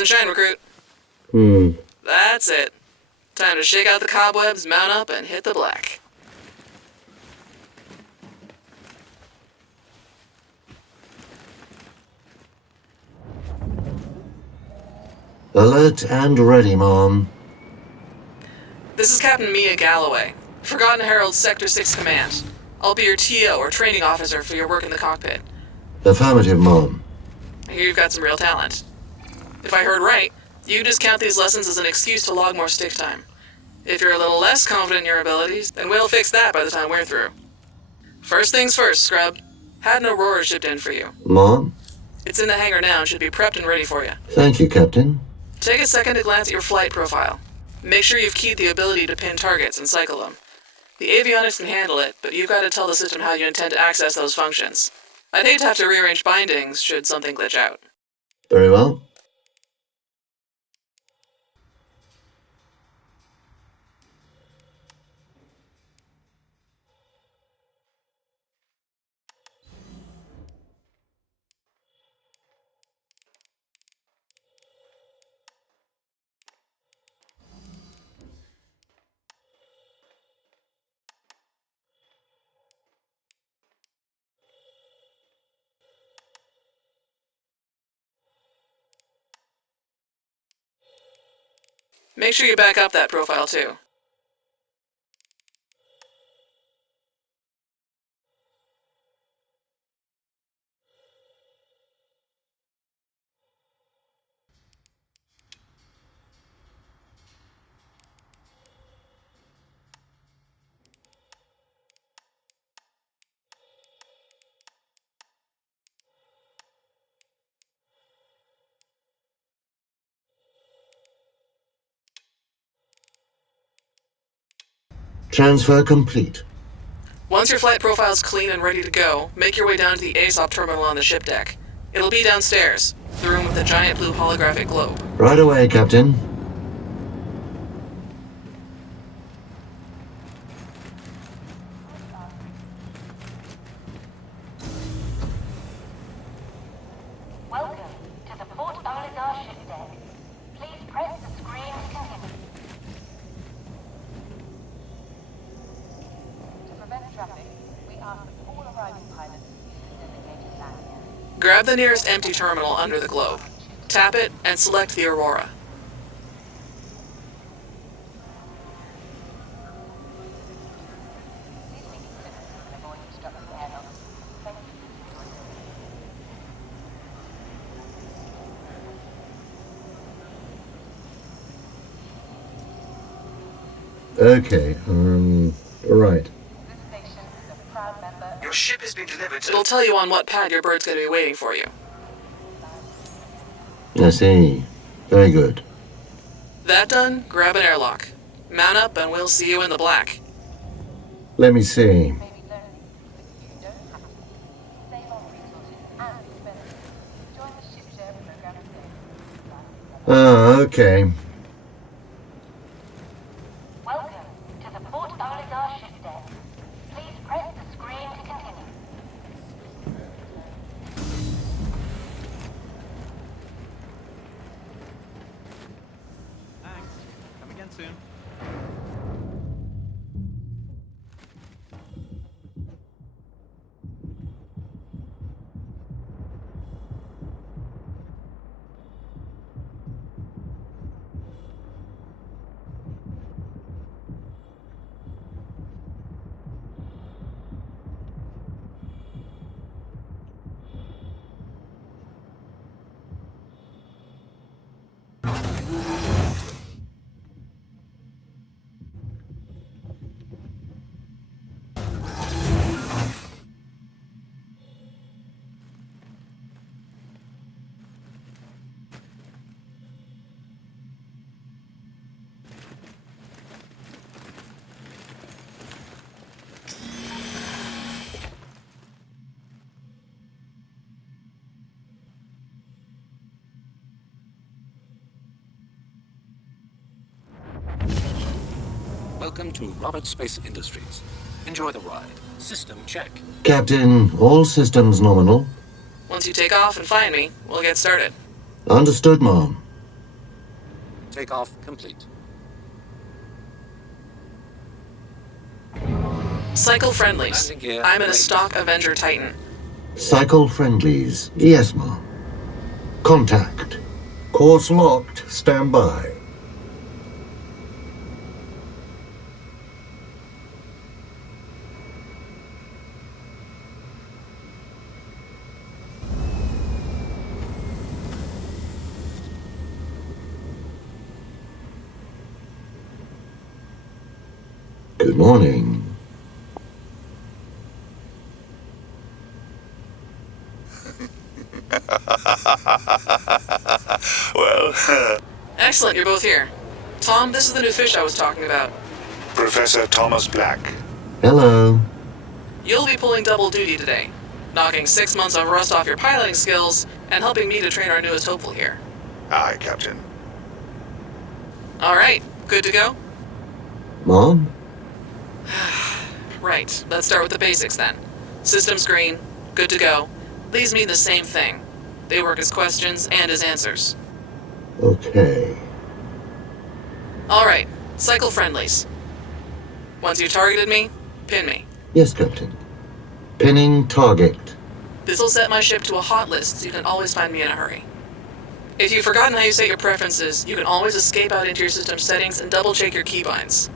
and shine, recruit. That's it. Time to shake out the cobwebs, mount up, and hit the black. Alert and ready, Mom. This is Captain Mia Galloway, Forgotten Herald's Sector 6 Command. I'll be your TO, or training officer, for your work in the cockpit. Affirmative, Mom. I hear you've got some real talent. If I heard right, you discount these lessons as an excuse to log more stick time. If you're a little less confident in your abilities, then we'll fix that by the time we're through. First things first, Scrub. Had an Aurora shipped in for you. Mom? It's in the hangar now and should be prepped and ready for you. Thank you, Captain. Take a second to glance at your flight profile. Make sure you've keyed the ability to pin targets and cycle them. The avionics can handle it, but you've got to tell the system how you intend to access those functions. I'd hate to have to rearrange bindings should something glitch out. Very well. Make sure you back up that profile too. Transfer complete. Once your flight profile's clean and ready to go, make your way down to the ASOP terminal on the ship deck. It'll be downstairs, the room with the giant blue holographic globe. Right away, Captain. Welcome to the Port Oligar ship deck. Please press the screen to continue. To prevent traffic, we ask that all arriving pilots use the designated landing. Grab the nearest empty terminal under the globe. Tap it and select the Aurora. Please be considerate and avoid obstructing airlocks. Thank you. Okay, right. This station is a proud member. Your ship has been delivered to... It'll tell you on what pad your bird's gonna be waiting for you. I see. Very good. That done, grab an airlock. Mount up and we'll see you in the black. Let me see. May be lonely, but you don't have to. Save on resources and expenses. Join the ship share program today. Okay. Welcome to the Port Oligar ship deck. Please press the screen to continue. Thanks. Come again soon. Welcome to Robert Space Industries. Enjoy the ride. System check. Captain, all systems nominal. Once you take off and find me, we'll get started. Understood, Mom. Takeoff complete. Cycle friendlies. Landing gear I'm in a ready. stock Avenger Titan. Cycle friendlies. Yes, Mom. Contact. Course locked. Stand by. Good morning. Well, Excellent, you're both here. Tom, this is the new fish I was talking about. Professor Thomas Black. Hello. You'll be pulling double duty today, knocking 6 months of rust off your piloting skills and helping me to train our newest hopeful here. Aye, Captain. All right, good to go? Mom? Right, let's start with the basics then. Systems green, good to go. These mean the same thing. They work as questions and as answers. Okay. All right, cycle friendlies. Once you've targeted me, pin me. Yes, Captain. Pinning target. This'll set my ship to a hot list so you can always find me in a hurry. If you've forgotten how you set your preferences, you can always escape out into your system settings and double-check your keybinds.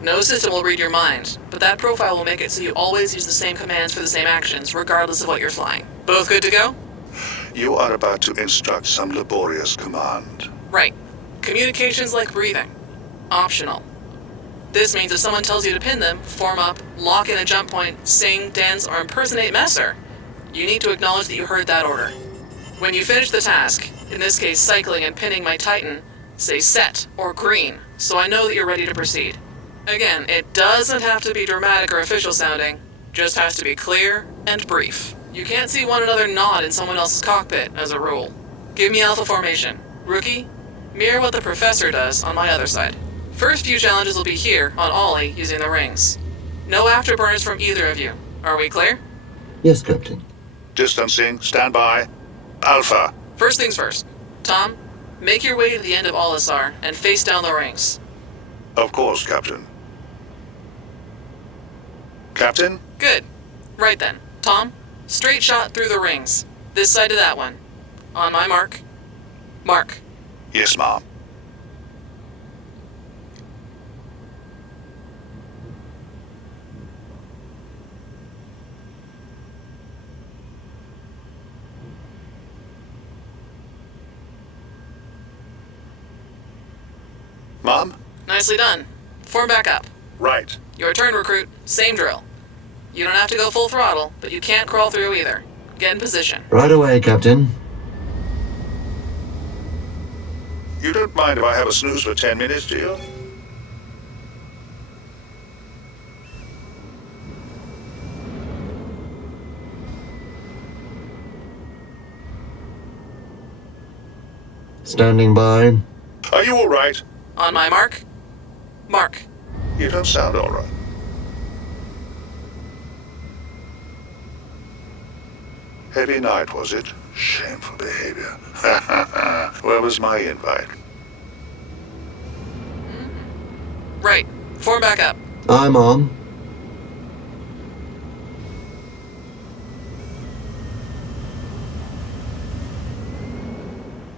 No system will read your mind, but that profile will make it so you always use the same commands for the same actions, regardless of what you're flying. Both good to go? You are about to instruct some laborious command. Right. Communications like breathing. Optional. This means if someone tells you to pin them, form up, lock in a jump point, sing, dance, or impersonate Messer, you need to acknowledge that you heard that order. When you finish the task, in this case cycling and pinning my Titan, say set or green, so I know that you're ready to proceed. Again, it doesn't have to be dramatic or official sounding, just has to be clear and brief. You can't see one another nod in someone else's cockpit, as a rule. Give me alpha formation. Rookie, mirror what the professor does on my other side. First few challenges will be here, on Ollie, using the rings. No afterburners from either of you. Are we clear? Yes, Captain. Distancing, stand by. Alpha. First things first. Tom, make your way to the end of Olisar and face down the rings. Of course, Captain. Captain? Good. Right then. Tom, straight shot through the rings. This side to that one. On my mark. Mark. Yes, Mom. Mom? Nicely done. Form back up. Right. Your turn, recruit. Same drill. You don't have to go full throttle, but you can't crawl through either. Get in position. Right away, Captain. You don't mind if I have a snooze for 10 minutes, do you? Standing by. Are you all right? On my mark. Mark. You don't sound all right. Heavy night, was it? Shameful behavior. Where was my invite? Right. Form back up. I'm on.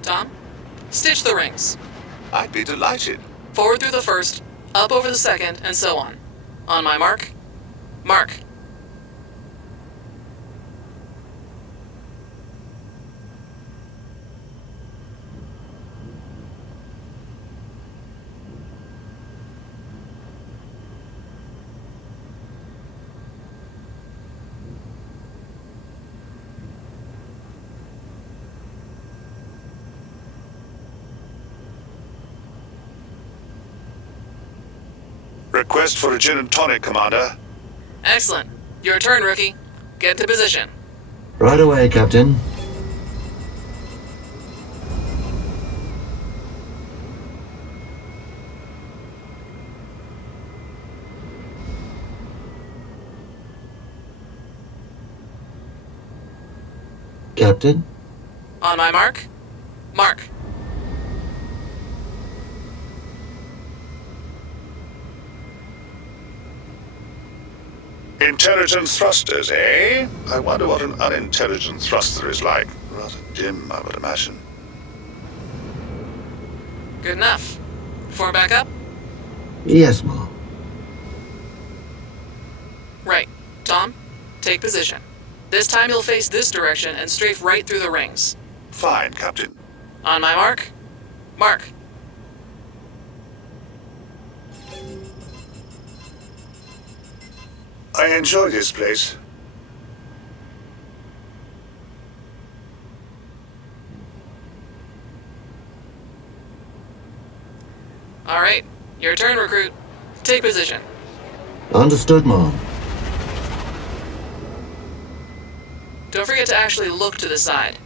Tom, stitch the rings. I'd be delighted. Forward through the first, up over the second, and so on. On my mark. Mark. Request for a gin and tonic, Commander. Excellent. Your turn, rookie. Get to position. Right away, Captain. Captain? On my mark. Mark. Intelligence thrusters, eh? I wonder what an unintelligent thruster is like. Rather dim, I would imagine. Good enough. Form back up? Yes, Mom. Right. Tom, take position. This time you'll face this direction and strafe right through the rings. Fine, Captain. On my mark. Mark. I enjoy this place. All right. Your turn, recruit. Take position. Understood, Mom. Don't forget to actually look to the side.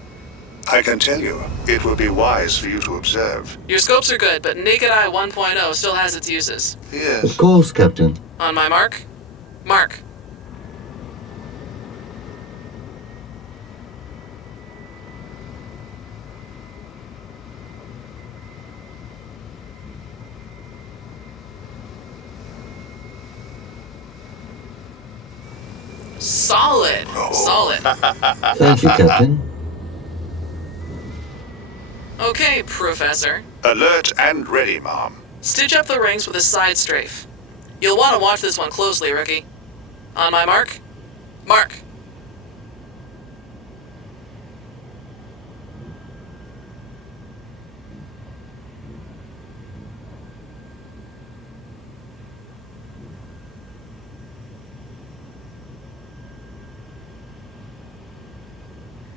I can tell you, it would be wise for you to observe. Your scopes are good, but Naked Eye 1.0 still has its uses. Yes. Of course, Captain. On my mark. Mark. Solid. Solid. Thank you, Captain. Okay, Professor. Alert and ready, Mom. Stitch up the rings with a side strafe. You'll want to watch this one closely, rookie. On my mark. Mark.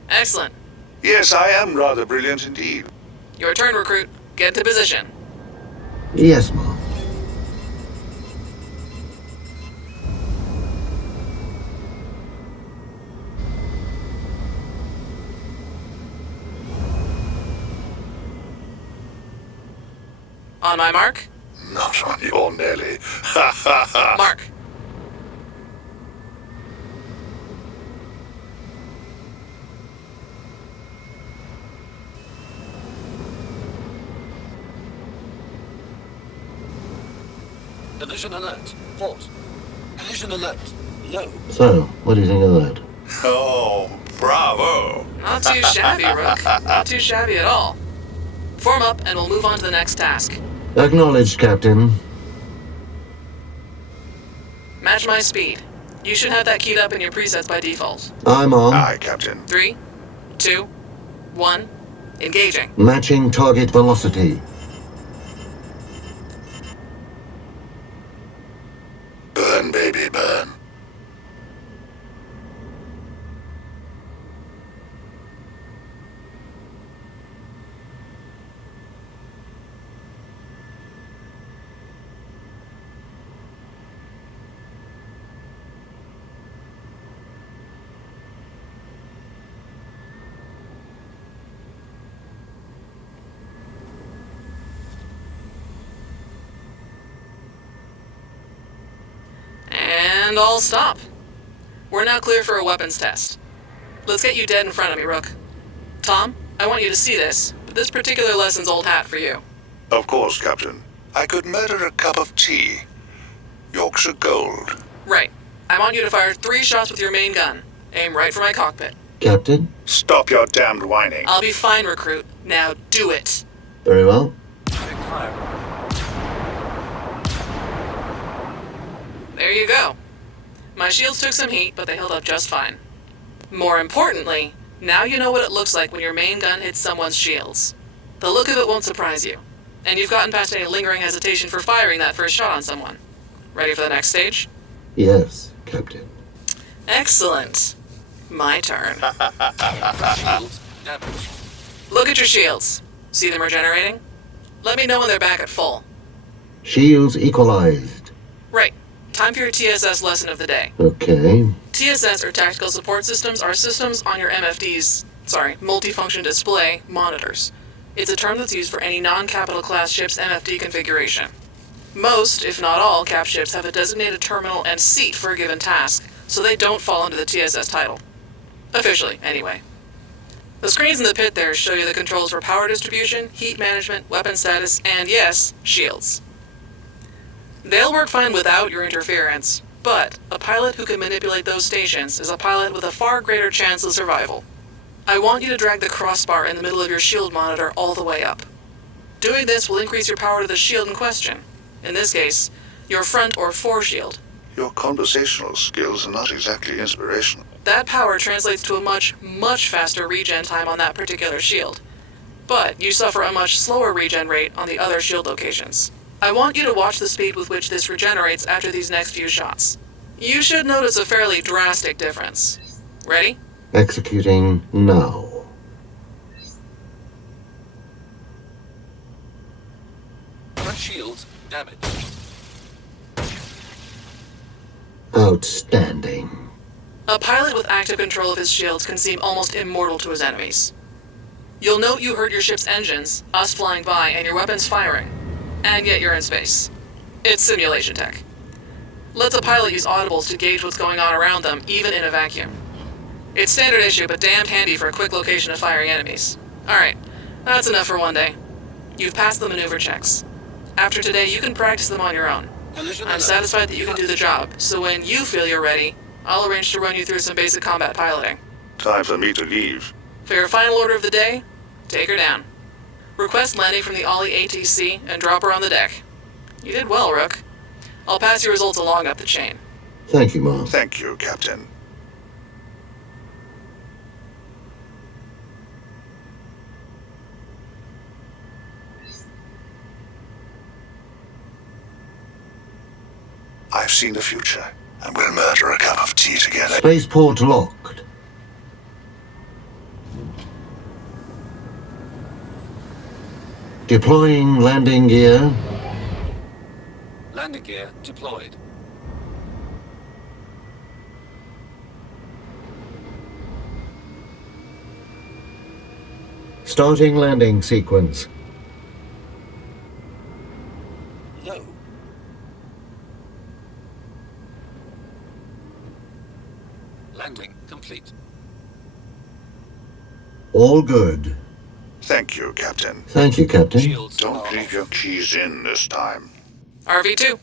Excellent. Yes, I am rather brilliant indeed. Your turn, recruit. Get to position. Yes, Mom. On my mark. Not on your Nelly. Ha ha ha. Mark. Collision alert. Pause. Collision alert. Low. So, what do you think of that? Oh, bravo. Not too shabby, Rook. Not too shabby at all. Form up and we'll move on to the next task. Acknowledged, Captain. Match my speed. You should have that keyed up in your presets by default. I'm on. Aye, Captain. 3, 2, 1, engaging. Matching target velocity. Burn, baby, burn. And I'll stop. We're now clear for a weapons test. Let's get you dead in front of me, Rook. Tom, I want you to see this, but this particular lesson's old hat for you. Of course, Captain. I could murder a cup of tea. Yorkshire Gold. Right. I want you to fire 3 shots with your main gun. Aim right for my cockpit. Captain? Stop your damned whining. I'll be fine, recruit. Now do it. Very well. Check fire. There you go. My shields took some heat, but they held up just fine. More importantly, now you know what it looks like when your main gun hits someone's shields. The look of it won't surprise you, and you've gotten past any lingering hesitation for firing that first shot on someone. Ready for the next stage? Yes, Captain. Excellent. My turn. Shields damaged. Look at your shields. See them regenerating? Let me know when they're back at full. Shields equalized. Right. Time for your TSS lesson of the day. Okay. TSS, or Tactical Support Systems, are systems on your MFD's, multifunction display, monitors. It's a term that's used for any non-capital class ship's MFD configuration. Most, if not all, cap ships have a designated terminal and seat for a given task, so they don't fall under the TSS title. Officially, anyway. The screens in the pit there show you the controls for power distribution, heat management, weapon status, and yes, shields. They'll work fine without your interference, But a pilot who can manipulate those stations is a pilot with a far greater chance of survival. I want you to drag the crossbar in the middle of your shield monitor all the way up. Doing this will increase your power to the shield in question. In this case, your front or fore shield. Your conversational skills are not exactly inspirational. That power translates to a much, much faster regen time on that particular shield. But you suffer a much slower regen rate on the other shield locations. I want you to watch the speed with which this regenerates after these next few shots. You should notice a fairly drastic difference. Ready? Executing now. Front shields damaged. Outstanding. A pilot with active control of his shields can seem almost immortal to his enemies. You'll note you hurt your ship's engines, us flying by, and your weapons firing. And yet you're in space. It's simulation tech. Lets a pilot use audibles to gauge what's going on around them, even in a vacuum. It's standard issue, but damned handy for a quick location of firing enemies. Alright, that's enough for one day. You've passed the maneuver checks. After today, you can practice them on your own. Collision I'm alert. satisfied that you can do the job, so when you feel you're ready, I'll arrange to run you through some basic combat piloting. Time for me to leave. For your final order of the day, take her down. Request landing from the Ollie ATC and drop her on the deck. You did well, Rook. I'll pass your results along up the chain. Thank you, Mom. Thank you, Captain. I've seen the future, and we'll murder a cup of tea together. Spaceport locked. Deploying landing gear. Landing gear deployed. Starting landing sequence. Low. Landing complete. All good. Thank you, Captain. Thank you, Captain. Shields Don't are leave your keys in this time. RV2,